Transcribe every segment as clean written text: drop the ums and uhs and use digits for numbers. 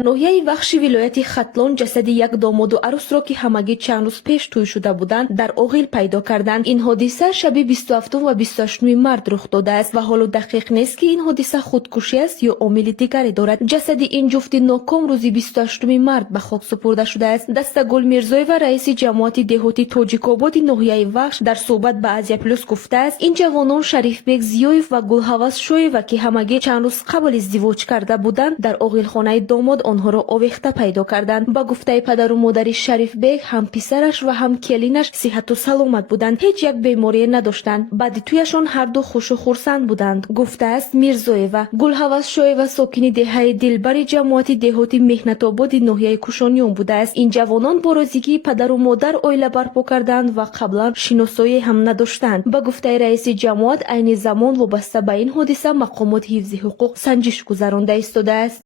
ноҳияи вахши вилояти Хатлон ҷасади як домоду арӯсро ки ҳамагӣ чанд рӯз пеш тӯй шуда буданд дар оғил пайдо карданд. Ин ҳодиса шаби 27 ва 28 март рух додааст ва ҳоло дақиқ нест ки ин ҳодиса худкушӣ аст ё омили дигаре дорад. ҷасади ин ҷуфти ноком рӯзи 28 март ба хок супурда шудааст. Дастагул Мирзоева, раиси ҷамоати деҳоти Тоҷикободи ноҳияи вахш, дар суҳбат ба Азия Плюс гуфтааст, ин ҷавонон Шарифбек Зиёев ва Гулҳавас Шоева ки ҳамагӣ чанд рӯз қабл издивоҷ карда буданд, дар оғилхонаи домод онҳоро овехта пайдо карданд. Ба гуфтаи падару модари Шарифбек, ҳам писараш ва ҳам келинаш сиҳату саломат буданд, ҳеҷ як беморие надоштанд. баъди тӯяшон ҳарду хушу хурсанд буданд, гуфтааст Мирзоева. Гулҳавас Шоева сокини деҳаи дилбари ҷамоати деҳоти меҳнатободи ноҳияи Кушониён будааст. Ин ҷавонон бо розигии падару модар оила барпо карданд ва қаблан шиносоие ҳам надоштанд. Ба гуфтаи раиси ҷамоат, айни замон вобаста ба ин ҳодиса мақомоти ҳифзи ҳуқуқ санҷиш гузаронда истодааст.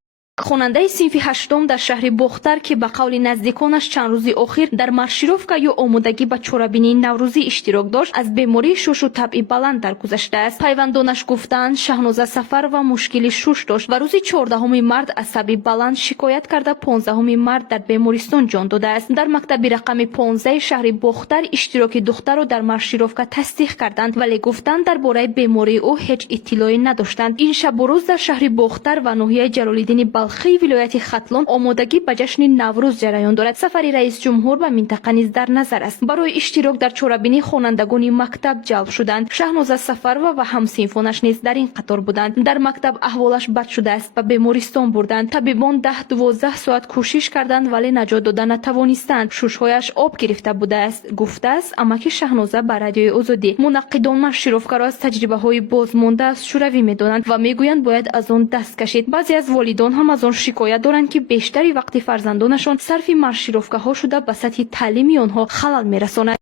хонандаи синфи ҳаштум дар шаҳри Бохтар ки ба қавли наздиконаш чанд рӯзи охир дар маршировка ё омодагӣ ба чорабинии наврӯзӣ иштирок дошт, аз бемории шушу табъи баланд даргузаштааст. пайвандонаш гуфтанд, Шаҳноза Сафарова мушкили шуш дошт ва рӯзи 14 март аз табъи баланд шикоят карда 15 март дар бемористон ҷон додааст. дар мактаби рақами 15 шаҳри Бохтар иштироки духтаро дар маршировка тасдиқ карданд, вале гуфтанд дар бораи бемории ӯ ҳеҷ иттилоъе надоштанд. ин шабу рӯз дар шаҳри Бохтар ва ноҳияи Ҷалолиддини Балхи вилояти Хатлон омодагӣ ба ҷашни Наврӯз ҷараён дорад. сафари раис ҷумҳур ба минтақа низ дар назар аст. барои иштирок дар чорабинӣ хонандагони мактаб ҷалб шуданд. Шаҳноза Сафарова ва ҳамсинфонаш низ дар ин қатор буданд. дар мактаб аҳволаш бад шудааст, ба бемористон бурданд. табибон 10-12 соат кӯшиш карданд, вале наҷот дода натавонистанд. шушҳояш об гирифта будааст, гуфтааст амаки Шаҳноза ба радиои Озодӣ. мунаққидон маршировкаро аз таҷрибаҳои бозмонда аз шӯравӣ медонанд ва мегӯянд бояд аз он даст кашид. баъзе аз волидон ҳам аз он шикоят доранд ки бештари вақти фарзандонашон сарфи маршировкаҳо шуда ба сатҳи таълими онҳо халал мерасонад.